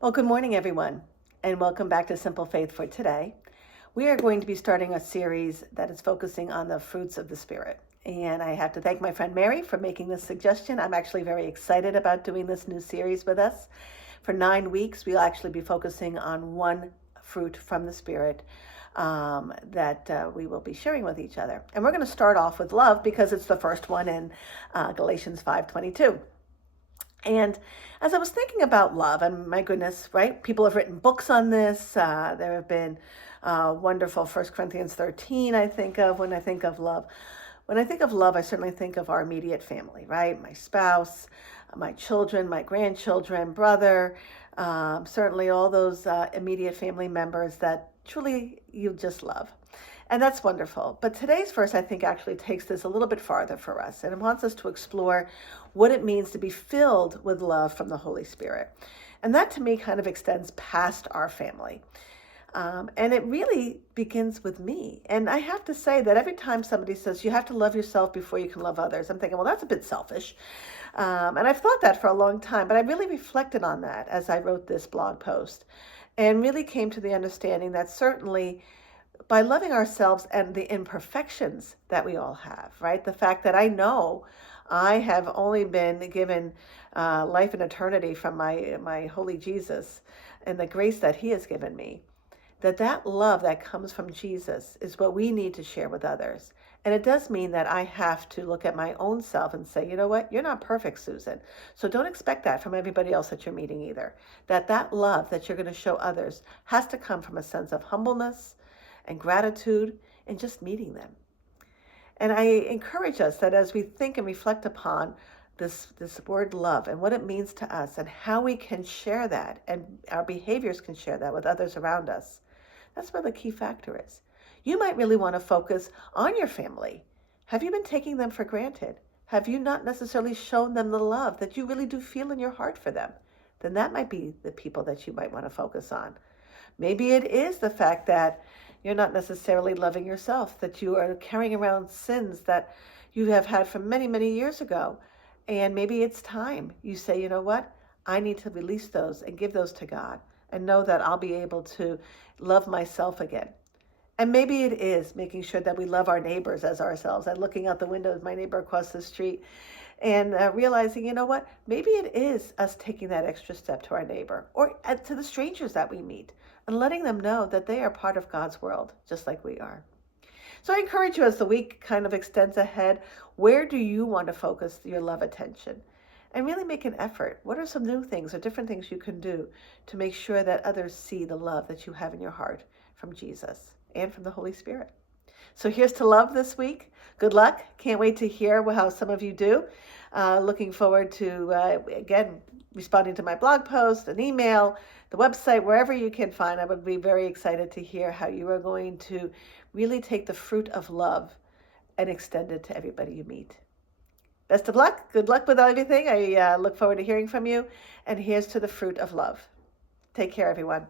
Well, good morning, everyone, and welcome back to Simple Faith for today. We are going to be starting a series that is focusing on the fruits of the Spirit. And I have to thank my friend Mary for making this suggestion. I'm actually very excited about doing this new series with us. For 9 weeks, we'll actually be focusing on one fruit from the Spirit that we will be sharing with each other. And we're going to start off with love because it's the first one in Galatians 5:22. And as I was thinking about love, and my goodness, right? People have written books on this. There have been wonderful 1 Corinthians 13, I think of when I think of love. When I think of love, I certainly think of our immediate family, right? My spouse, my children, my grandchildren, brother, certainly all those immediate family members that truly you just love. And that's wonderful. But today's verse, I think, actually takes this a little bit farther for us. And it wants us to explore what it means to be filled with love from the Holy Spirit. And that to me kind of extends past our family. And it really begins with me. And I have to say that every time somebody says you have to love yourself before you can love others, I'm thinking, well, that's a bit selfish. And I've thought that for a long time, but I really reflected on that as I wrote this blog post and really came to the understanding that certainly by loving ourselves and the imperfections that we all have, right? The fact that I know I have only been given life and eternity from my holy Jesus and the grace that he has given me, that love that comes from Jesus is what we need to share with others. And it does mean that I have to look at my own self and say, you know what, you're not perfect, Susan. So don't expect that from everybody else that you're meeting either. That love that you're going to show others has to come from a sense of humbleness and gratitude and just meeting them. And I encourage us that as we think and reflect upon this word love and what it means to us and how we can share that and our behaviors can share that with others around us, that's where the key factor is. You might really want to focus on your family. Have you been taking them for granted? Have you not necessarily shown them the love that you really do feel in your heart for them? Then that might be the people that you might want to focus on. Maybe it is the fact that you're not necessarily loving yourself, that you are carrying around sins that you have had from many, many years ago. And maybe it's time you say, you know what? I need to release those and give those to God and know that I'll be able to love myself again. And maybe it is making sure that we love our neighbors as ourselves. I'm looking out the window of my neighbor across the street and realizing, you know what? Maybe it is us taking that extra step to our neighbor or to the strangers that we meet and letting them know that they are part of God's world, just like we are. So I encourage you as the week kind of extends ahead, where do you want to focus your love attention? And really make an effort. What are some new things or different things you can do to make sure that others see the love that you have in your heart from Jesus and from the Holy Spirit? So here's to love this week. Good luck. Can't wait to hear how some of you do. Looking forward to, again, responding to my blog post, an email, the website, wherever you can find. I would be very excited to hear how you are going to really take the fruit of love and extend it to everybody you meet. Best of luck. Good luck with everything. I look forward to hearing from you. And here's to the fruit of love. Take care, everyone.